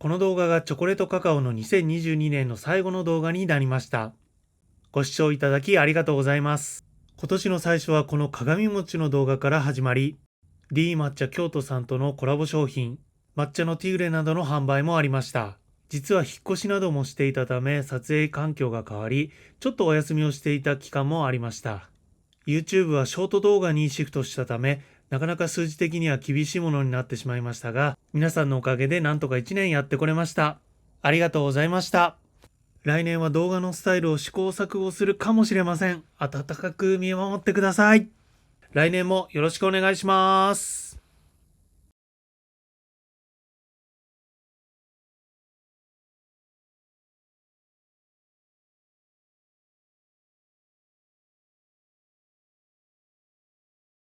この動画がチョコレートカカオの2022年の最後の動画になりました。ご視聴いただきありがとうございます。今年の最初はこの鏡餅の動画から始まり、D 抹茶京都さんとのコラボ商品、抹茶のティグレなどの販売もありました。実は引っ越しなどもしていたため撮影環境が変わり、ちょっとお休みをしていた期間もありました。YouTube はショート動画にシフトしたため、なかなか数字的には厳しいものになってしまいましたが、皆さんのおかげでなんとか1年やってこれました。ありがとうございました。来年は動画のスタイルを試行錯誤するかもしれません。温かく見守ってください。来年もよろしくお願いします。